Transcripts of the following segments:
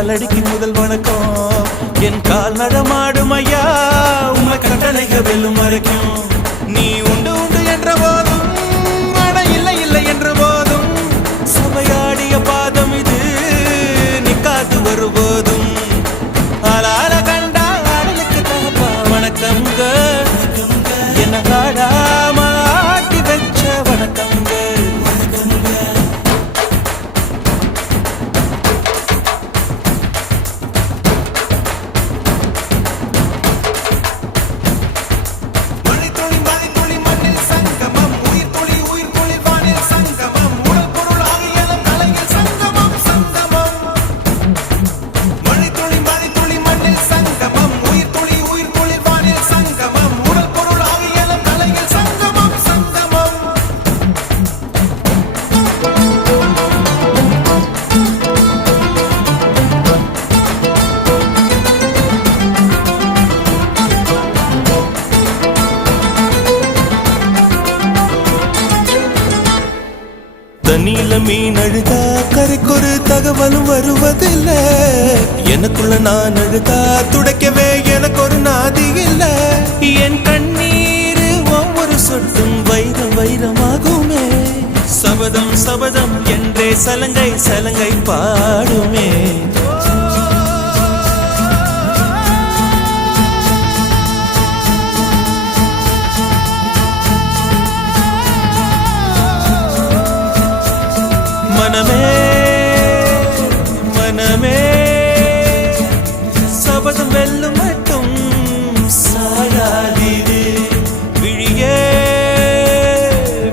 காலடிக்கு முதல் வணக்கம் என் கால் நடமாடும் ஐயா உமை கட்டளைக வெல்லும் வரைக்கும் நீ உண்டு உண்டு என்ற போதும் அட இல்லை இல்லை என்ற போதும் சபையாடிய பாதம் இது நீ காத்து வருபோதும் ஆளால கண்டா ஆடலுக்கு தகப்பா வணக்கங்க என்ன ஆடாம ஆட்டி வச்ச வணக்கங்க தண்ணியில மீன் அழுதா கரைக்கொரு தகவலும் வருவதில்ல எனக்குள்ள நான் அழுதா துடைக்கவே எனக்கு ஒரு நாதி இல்ல என் கண்ணீர் ஒவ்வொரு சொட்டும் வைரம் வைரமாகுமே சபதம் சபதம் என்றே சலங்கை சலங்கை பாடுமே மனமே மனமே சபதம் வெல்லும் மட்டும் சாயாதீரு விழியே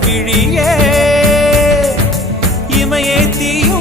விழியே இமையே தீயும்